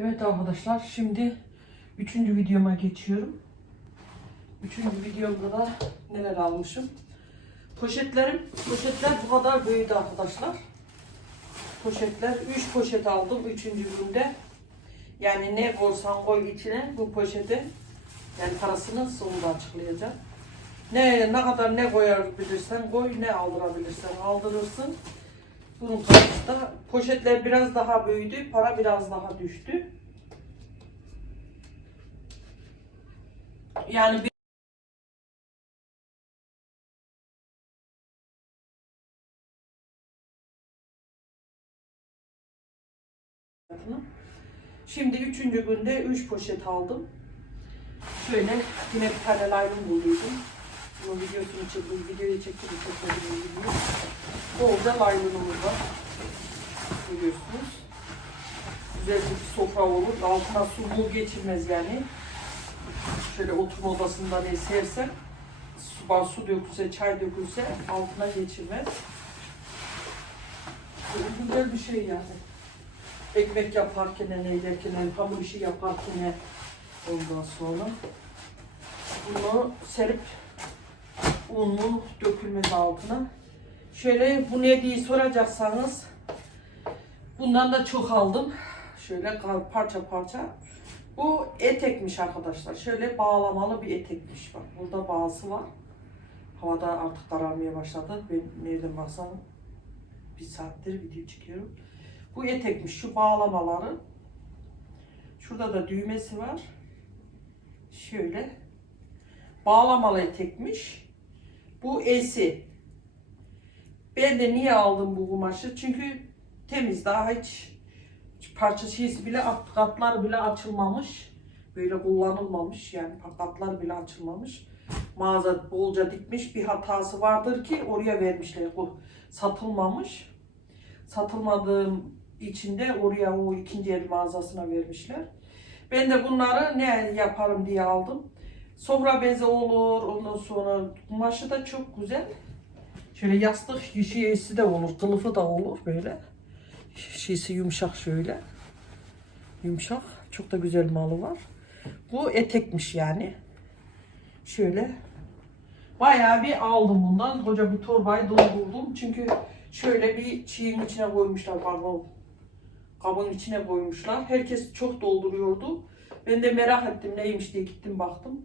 Evet arkadaşlar şimdi üçüncü videoma geçiyorum. Üçüncü videomda da neler almışım. Poşetlerim, poşetler bu kadar büyüdü arkadaşlar. Poşetler, 3 poşet aldım üçüncü günde. Yani ne koysan koy içine bu poşete. Yani parasını sonunda açıklayacağım. Ne ne kadar ne koyabilirsen koy, ne aldırabilirsen aldırırsın. Bunun karşısında poşetler biraz daha büyüdü, para biraz daha düştü. Yani bir Şimdi üçüncü günde üç poşet aldım. Şöyle yine bir tane. Bunun videosunu çektim, videoyu çektim, çekmedim bilmiyorum. Bolca laylonumuz var. Görüyorsunuz. Güzel bir sofra olur. Altına su mu geçirmez yani. Şöyle oturma odasında ne sersem su, dökülse, çay dökülse altına geçirmez. Güzel bir şey yani. Ekmek yaparken, ne ederken, hamur işi yaparken ondan sonra bunu serip unlu dökülmez altına. Şöyle bu ne diye soracaksanız bundan da çok aldım. Şöyle parça parça. Bu etekmiş arkadaşlar. Şöyle bağlamalı bir etekmiş bak. Burada bağısı var. Havada artık kararmaya başladı. Ben nereden baksam bir saattir video çekiyorum. Bu etekmiş. Şu bağlamaları. Şurada da düğmesi var. Şöyle. Bağlamalı etekmiş. Bu esi. Ben de niye aldım bu kumaşı? Çünkü temiz. Daha hiç parça şeysi bile katlar bile açılmamış. Böyle kullanılmamış. Yani katlar bile açılmamış. Mağaza bolca dikmiş. Bir hatası vardır ki oraya vermişler. Bu satılmamış. Satılmadığım içinde oraya o ikinci el mağazasına vermişler. Ben de bunları ne yaparım diye aldım. Sofra bezi olur. Ondan sonra kumaşı da çok güzel. Şöyle yastık şeysi de olur. Kılıfı da olur böyle. Şeysi yumuşak şöyle. Yumuşak. Çok da güzel malı var. Bu etekmiş yani. Şöyle. Bayağı bir aldım bundan. Koca bir torbayı doldurdum. Çünkü şöyle bir çiğin içine koymuşlar pardon. Kabın içine koymuşlar. Herkes çok dolduruyordu. Ben de merak ettim neymiş diye gittim baktım.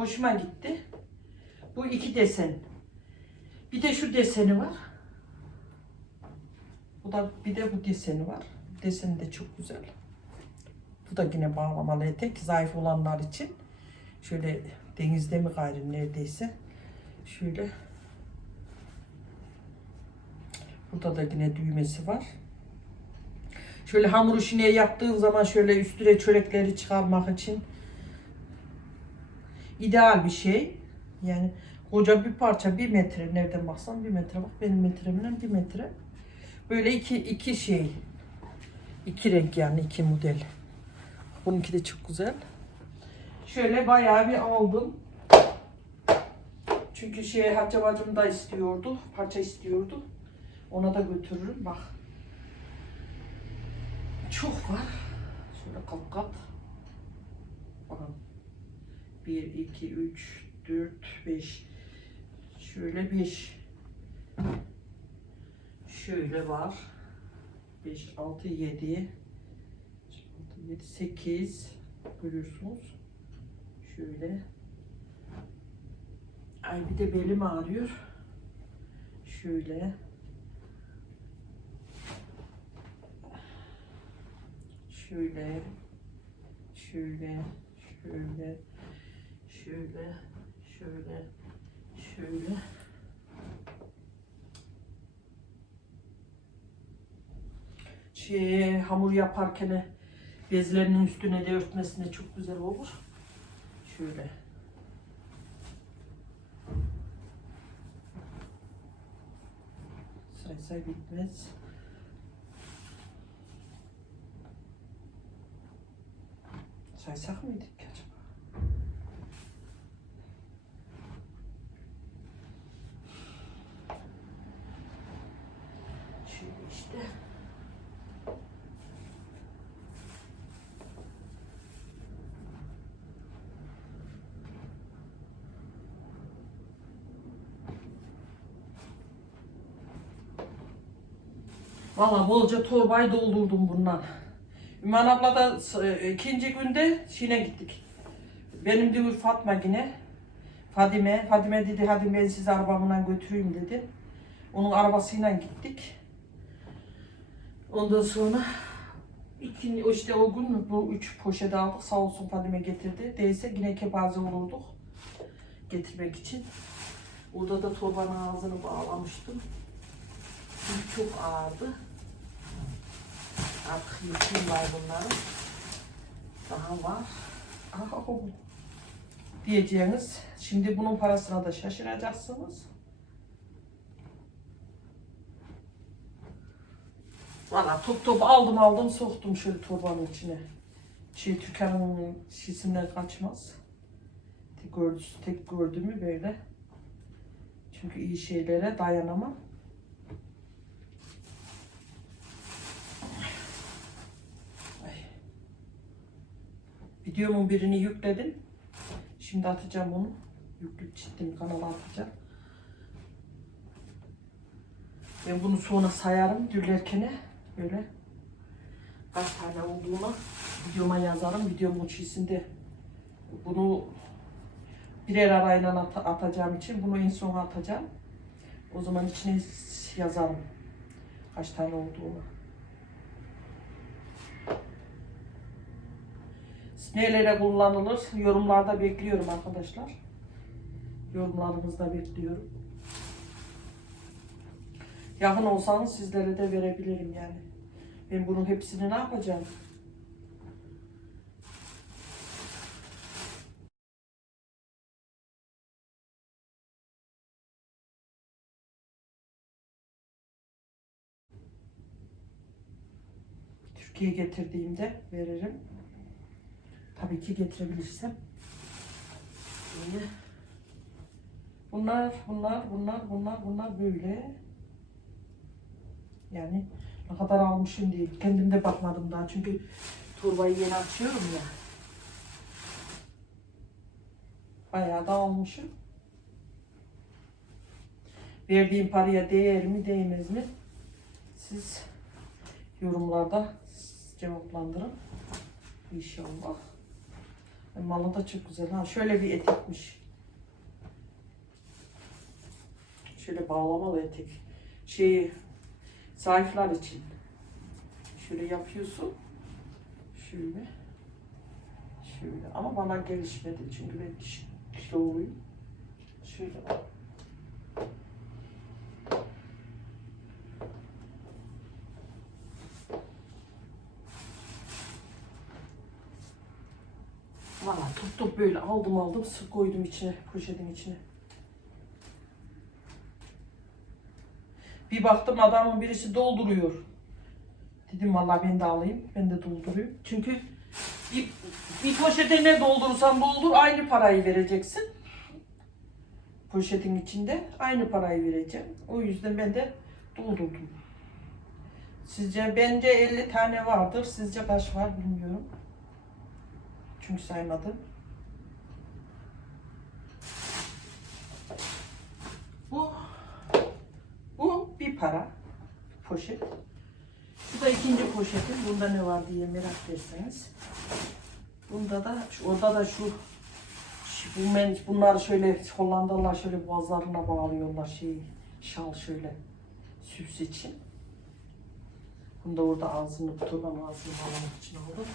Hoşuma gitti. Bu iki desen. Bir de şu deseni var. Bu da bir de bu deseni var. Deseni de çok güzel. Bu da yine bağlamalı etek. Zayıf olanlar için. Şöyle denizde mi gayrı neredeyse. Şöyle. Burada da yine düğmesi var. Şöyle hamur işine yaptığın zaman şöyle üstüne çörekleri çıkarmak için ideal bir şey. Yani koca bir parça bir metre nereden baksan bir metre bak benim metremden bir metre. Böyle iki, iki şey. iki renk yani iki model. Bununki de çok güzel. Şöyle bayağı bir aldım. Çünkü şey Hatice bacım da istiyordu. Parça istiyordu. Ona da götürürüm. Bak. Çok var. Şöyle kat kat. Bakın. 1, 2, 3, 4, 5. Şöyle 5. Şöyle var. 5, 6, 7. 6, 7, 8. Görüyorsunuz. Şöyle. Ay bir de belim ağrıyor. Şöyle. Şöyle. Şöyle. Şöyle. Şöyle. Şöyle. Şöyle. Şey, hamur yaparken bezlerinin üstüne de örtmesine çok güzel olur. Şöyle. Say say bitmez. Saysak mıydık ki acaba? Şöyle işte. Valla bolca torbayı doldurdum bundan. Üman abla da e, ikinci günde Şine gittik. Benim diyor Fatma yine. Fadime. Fadime dedi hadi ben sizi arabamla götüreyim dedi. Onun arabasıyla gittik. Ondan sonra iki, işte o gün bu üç poşet aldık. Sağ olsun Fadime getirdi. Değilse yine kepaze olurduk. Getirmek için. Orada da torbanın ağzını bağlamıştım. Çünkü çok ağırdı. Artık yıkayım var bunları. Daha var. Ahu. Diyeceğiniz. Şimdi bunun parasına da şaşıracaksınız. Valla top top aldım aldım soktum şöyle torbanın içine. Şey tükenin şişinden kaçmaz. Tek, gördü, tek gördü mü böyle. Çünkü iyi şeylere dayanamam. Videomun birini yükledim. Şimdi atacağım onu. Yüklü çittim kanala atacağım. Ben bunu sonra sayarım dürlerkene. Böyle kaç tane olduğunu videoma yazarım. Videomun içerisinde bunu birer arayla at- atacağım için bunu en sona atacağım. O zaman içine yazarım kaç tane olduğunu. Nelere kullanılır? Yorumlarda bekliyorum arkadaşlar. Yorumlarınızda bekliyorum. Yakın olsanız sizlere de verebilirim yani. Ben bunun hepsini ne yapacağım? Türkiye'ye getirdiğimde veririm. Tabii ki getirebilirsem. Böyle. Bunlar, bunlar, bunlar, bunlar, bunlar böyle. Yani ne kadar almışım değil. Kendim de bakmadım daha çünkü torbayı yeni açıyorum ya. Bayağı da almışım. Verdiğim paraya değer mi değmez mi? Siz yorumlarda cevaplandırın. İnşallah. Malı da çok güzel. Ha, şöyle bir etekmiş. Şöyle bağlamalı etek. Şeyi zayıflar için. Şöyle yapıyorsun. Şöyle. Şöyle. Ama bana gelişmedi çünkü ben kiloluyum. Şöyle bak. Valla top top böyle aldım aldım koydum içine poşetin içine. Bir baktım adamın birisi dolduruyor. Dedim valla ben de alayım. Ben de doldurayım. Çünkü bir, bir poşete ne doldurursan doldur aynı parayı vereceksin. Poşetin içinde aynı parayı vereceğim. O yüzden ben de doldurdum. Sizce bence 50 tane vardır. Sizce kaç var bilmiyorum. Çünkü saymadım. Bu bu bir para poşet. Bu da ikinci poşetim. Bunda ne var diye merak ederseniz. Bunda da orada da şu, bu men, bunlar şöyle Hollandalılar şöyle boğazlarına bağlıyorlar şey şal şöyle süs için. Bunu da orada ağzını tutamam ağzını bağlamak için aldım.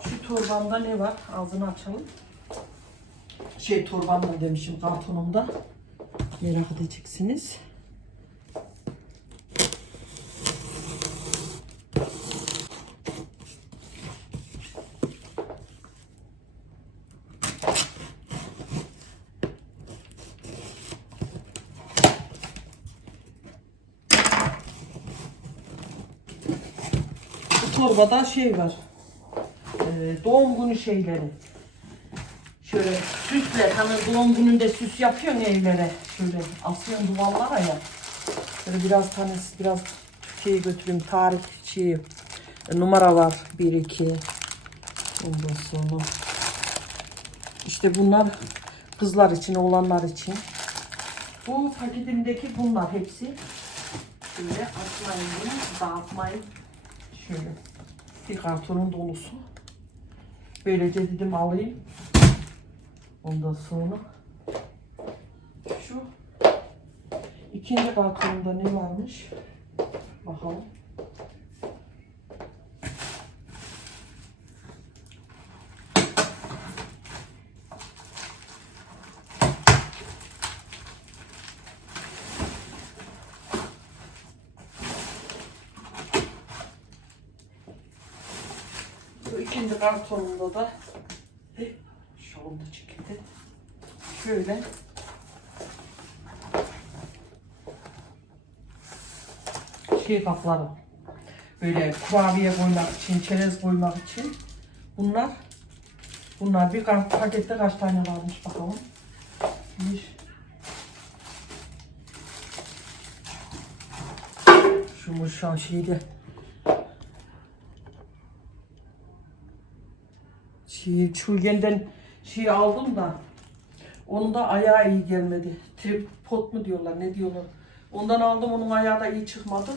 Şu torbamda ne var? Ağzını açalım. Şey torbamda demişim kartonumda. Merak edeceksiniz. Bu torbada şey var. Ee, doğum günü şeyleri. Şöyle süsler. Hani doğum gününde süs yapıyorsun evlere. Şöyle asıyorsun duvarlara ya. Böyle biraz tanesi biraz Türkiye'ye götüreyim. Tarih şeyi. e, Numara var. 1 2 Ondan sonra. İşte bunlar kızlar için, oğlanlar için. Bu paketimdeki bunlar hepsi. Şöyle açmayın bunu, dağıtmayın. Şöyle bir kartonun dolusu. Böylece dedim alayım. Ondan sonra şu ikinci kartonunda ne varmış? Bakalım. Bu ikinci kartonunda da şu anda çıktı. Şöyle şey kapları. Böyle kurabiye koymak için, çerez koymak için. Bunlar bunlar bir pakette kaç tane varmış bakalım. Bir şu şu an şeyde şey, şey aldım da onun da ayağı iyi gelmedi. Tripod mu diyorlar ne diyorlar. Ondan aldım onun ayağı da iyi çıkmadı.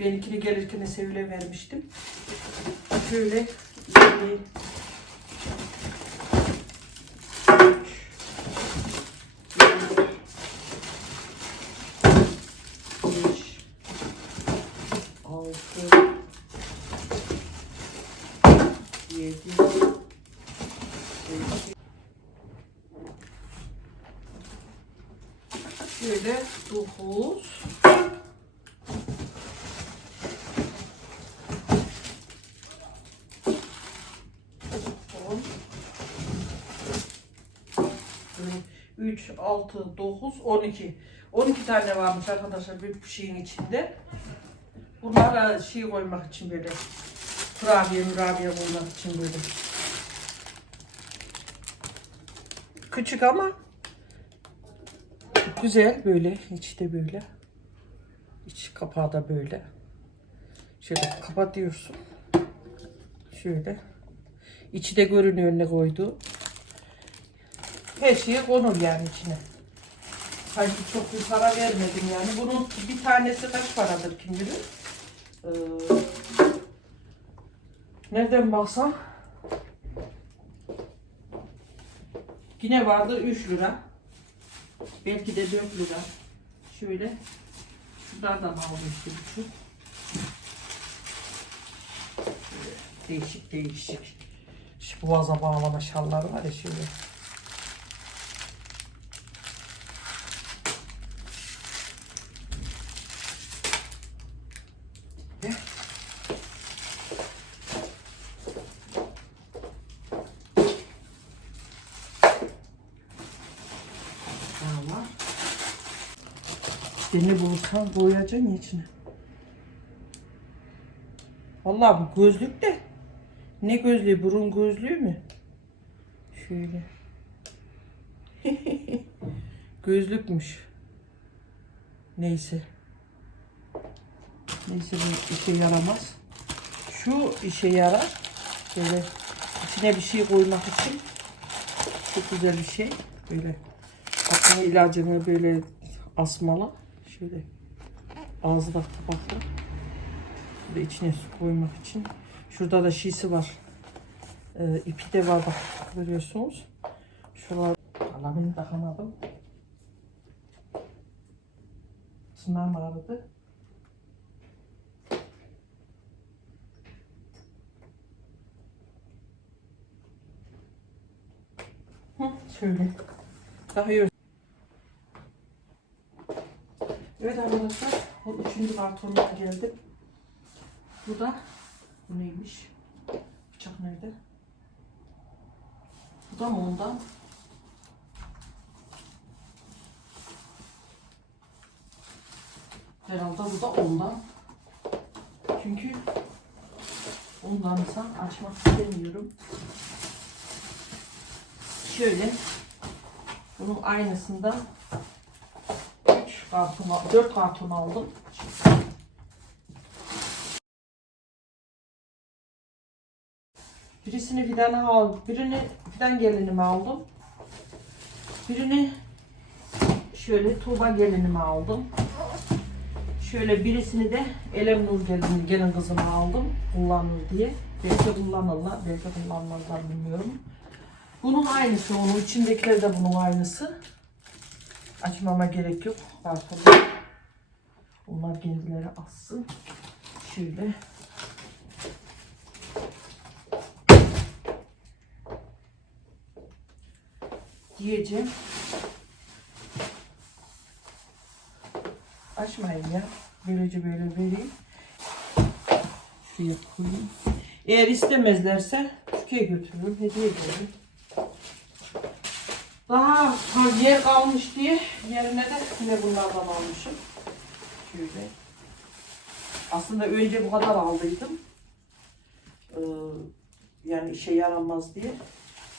Benimkini gelirken Sevil'e vermiştim. Şöyle iki, üç, beş, altı, yedi, sekiz, Şöyle dokuz. On. Böyle 3, 6, 9, 12. 12 tane varmış arkadaşlar bir şeyin içinde. Bunlara şey koymak için böyle. Kurabiye murabiye koymak için böyle. Küçük ama güzel böyle. içi de böyle. İç kapağı da böyle. Şöyle kapatıyorsun. Şöyle. İçi de görünüyor ne koydu. Her şey konur yani içine. Sanki çok bir para vermedim yani. Bunun bir tanesi kaç paradır kim bilir? Ee, nereden baksam yine vardı 3 lira. Belki de 4 lira. Şöyle şuradan aldım işte şu. Şöyle Değişik değişik. Şu boğaza bağlama şallar var ya şöyle. Valla. Bulursan boyayacaksın içine. Vallahi bu gözlük de ne gözlüğü? Burun gözlüğü mü? Şöyle. Gözlükmüş. Neyse. Neyse bu işe yaramaz. Şu işe yarar. Böyle içine bir şey koymak için. Çok güzel bir şey. Böyle akne ilacını böyle asmalı. Şöyle ağzı da kapaklı. Ve içine su koymak için. Şurada da şişi var. Ee, ipi de var bak görüyorsunuz. Şuralar kalemini takamadım. Tırnağım ağrıdı. Hı, şöyle. Takıyoruz. Evet arkadaşlar. O üçüncü kartonuna geldim. Bu da bu neymiş? Bıçak nerede? Bu da mı ondan? Herhalde bu da ondan. Çünkü ondan insan açmak istemiyorum. Şöyle bunun aynısından 3 karton, 4 karton aldım. Birisini fidana al, birini fidan gelinime aldım. Birini şöyle tuğba gelinime aldım. Şöyle birisini de Elem Nur gelin, gelin kızıma aldım. Kullanır diye. Belki kullanırlar, belki kullanmazlar bilmiyorum. Bunun aynısı onun. içindekiler de bunun aynısı. Açmama gerek yok. Arkada. Onlar kendileri assın. Şöyle. Diyeceğim. Açmayın ya. Böylece böyle vereyim. Şuraya koyayım. Eğer istemezlerse Türkiye'ye götürürüm. Hediye ederim. Daha ha, yer kalmış diye yerine de yine bunlardan almışım. Şöyle. Aslında önce bu kadar aldıydım. Ee, yani işe yaramaz diye.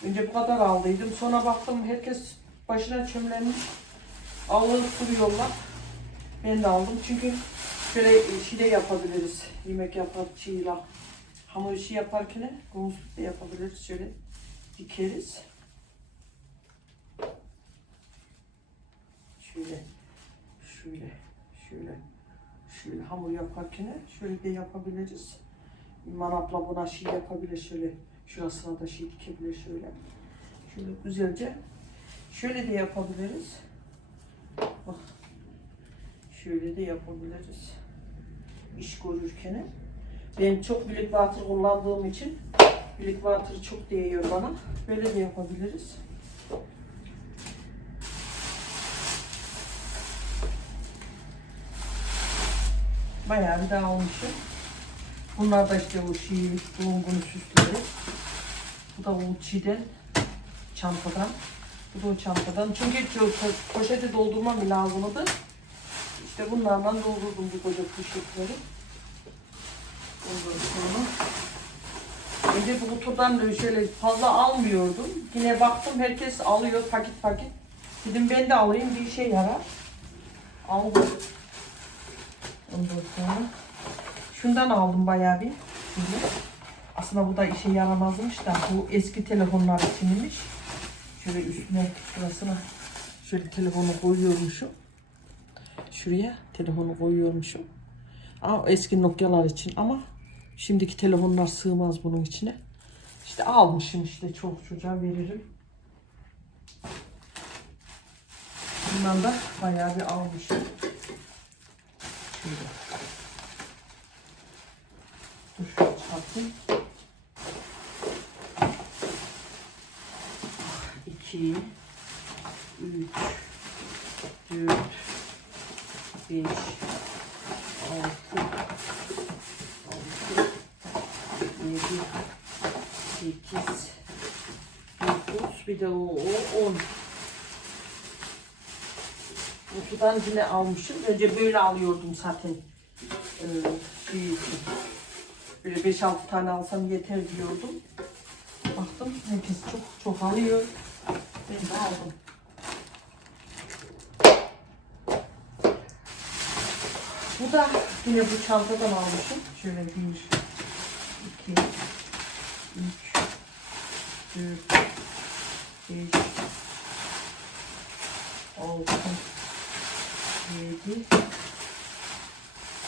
Önce bu kadar aldıydım. Sonra baktım herkes başına çömlenmiş. Alıp duruyorlar. Ben de aldım çünkü şöyle de yapabiliriz. Yemek yapar, çiğla. Hamur işi yaparken gomuzluk da yapabiliriz. Şöyle dikeriz. Şöyle, şöyle, şöyle, şöyle hamur yaparken şöyle de yapabiliriz. İman abla buna şey yapabilir şöyle. Şurasına da şey dikebilir şöyle. Şöyle güzelce. Şöyle de yapabiliriz. Bak. Şöyle de yapabiliriz. İş görürken. Ben çok bilik water kullandığım için bilik water çok değiyor bana. Böyle de yapabiliriz. Bayağı bir daha olmuşum. Bunlar da işte o şey, doğum günü süsleri. Bu da o çiğden, çantadan. Bu da o çantadan. Çünkü poşeti doldurmam lazımdı. İşte bunlardan doldurdum bu koca poşetleri. Ondan sonra. Önce bu kutudan da şöyle fazla almıyordum. Yine baktım herkes alıyor paket paket. Dedim ben de alayım bir işe yarar. Aldım. Şundan aldım bayağı bir. Şöyle. Aslında bu da işe yaramazmış da bu eski telefonlar içinmiş. Şöyle üstüne şurasına şöyle telefonu koyuyormuşum. Şuraya telefonu koyuyormuşum. Ama eski Nokia'lar için ama şimdiki telefonlar sığmaz bunun içine. İşte almışım işte çok çocuğa veririm. Bundan da bayağı bir almışım. Şöyle. Dur şöyle çıkartayım. İki, üç, dört, beş, altı, altı, yedi, sekiz, dokuz, bir de o, o on. Kutudan yine almışım. Önce böyle alıyordum zaten. Ee, şey. Böyle 5-6 tane alsam yeter diyordum. Baktım herkes çok çok alıyor. Ben de aldım. Bu da yine bu çantadan almışım. Şöyle bir, iki, üç, dört, beş, altı, yedi,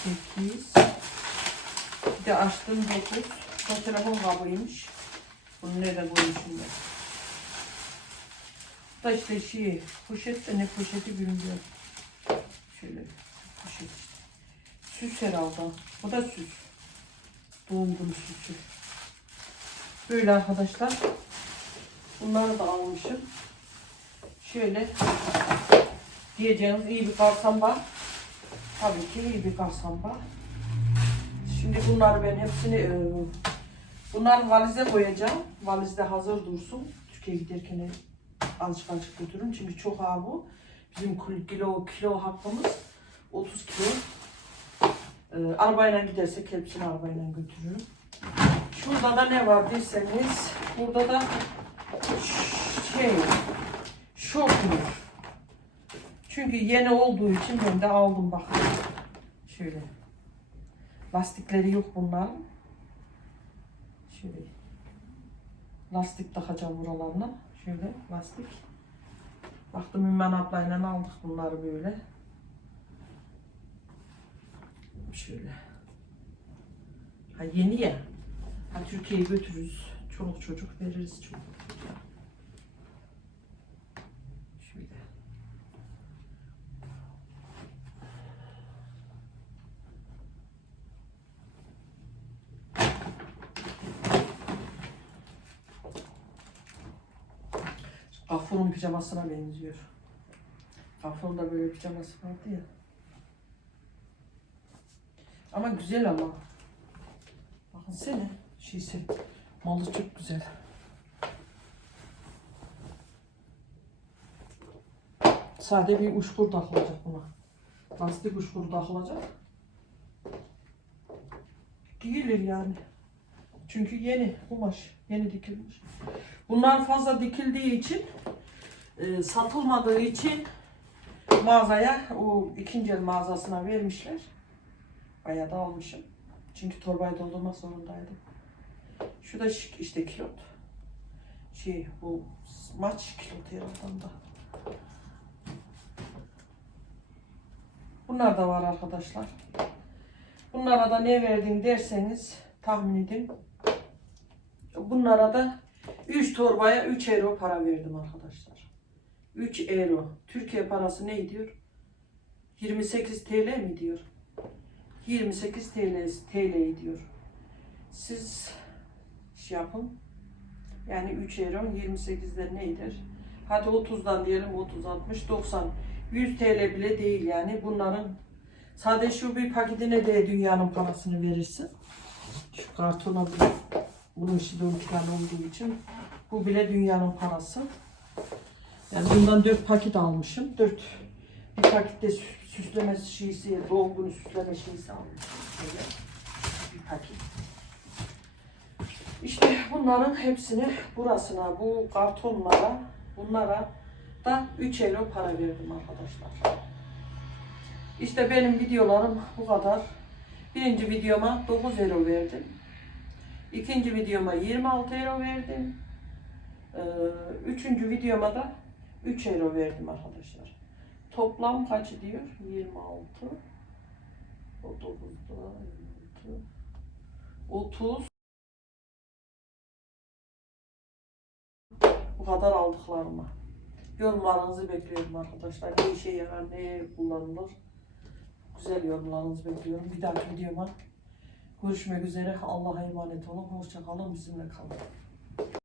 sekiz, açtım dokuz. Bu telefon. Bunu nerede koymuşum ben? Da işte şey, poşet de ne poşeti bilmiyorum. Şöyle poşet işte. Süs herhalde. Bu da süs. Doğum günü süsü. Böyle arkadaşlar. Bunları da almışım. Şöyle diyeceğiniz iyi bir karsamba. Tabii ki iyi bir karsamba. Şimdi bunları ben hepsini e, bunları valize koyacağım. Valizde hazır dursun. Türkiye'ye giderken azıcık azıcık götürün. Çünkü çok ağır bu. Bizim kilo, kilo, hakkımız 30 kilo. E, arabayla gidersek hepsini arabayla götürürüm. Şurada da ne var derseniz burada da şey şortumuz. Çünkü yeni olduğu için ben de aldım bak. Şöyle. Lastikleri yok bunların. Şöyle. Lastik takacağım buralarına. Şöyle lastik. Baktım Ümmen ablayla aldık bunları böyle. şöyle. Ha yeni ya. Ha Türkiye'ye götürürüz. Çoluk çocuk veririz çoluk çocuğa. Şöyle. Gafur'un pijamasına benziyor. Da böyle pijaması vardı ya. Ama güzel ama. Bakın sene şeysi. Malı çok güzel. Sade bir uçkur takılacak buna. Lastik uçkuru takılacak. Giyilir yani. Çünkü yeni kumaş. Yeni dikilmiş. Bunlar fazla dikildiği için e, satılmadığı için mağazaya o ikinci el mağazasına vermişler. Bayağı da almışım. Çünkü torbayı doldurmak zorundaydım. Şu da işte kilot. Şey bu maç kilot herhalde da. Bunlar da var arkadaşlar. Bunlara da ne verdin derseniz tahmin edin. Bunlara da 3 torbaya 3 euro para verdim arkadaşlar. 3 euro. Türkiye parası ne diyor? 28 TL mi diyor? 28 TL, TL diyor. Siz şey yapın. Yani 3 euro 28'de nedir? Hadi 30'dan diyelim 30, 60, 90. 100 TL bile değil yani. Bunların sadece şu bir paketine de dünyanın parasını verirsin. Şu kartona. Bunun 12 tane olduğu için bu bile dünyanın parası. Yani bundan 4 paket almışım. 4 bir pakette sü- süsleme şeysi, doğum günü süsleme şeysi almışım. Şöyle bir paket. İşte bunların hepsini burasına, bu kartonlara, bunlara da 3 euro para verdim arkadaşlar. İşte benim videolarım bu kadar. Birinci videoma 9 euro verdim. İkinci videoma 26 euro verdim. Ee, üçüncü videoma da 3 euro verdim arkadaşlar. Toplam kaç diyor? 26 o 9'da 26 30 Bu kadar aldıklarıma. Yorumlarınızı bekliyorum arkadaşlar. Ne işe yarar, neye kullanılır? Güzel yorumlarınızı bekliyorum. Bir dahaki videoma görüşmek üzere. Allah'a emanet olun. Hoşça kalın. Bizimle kalın.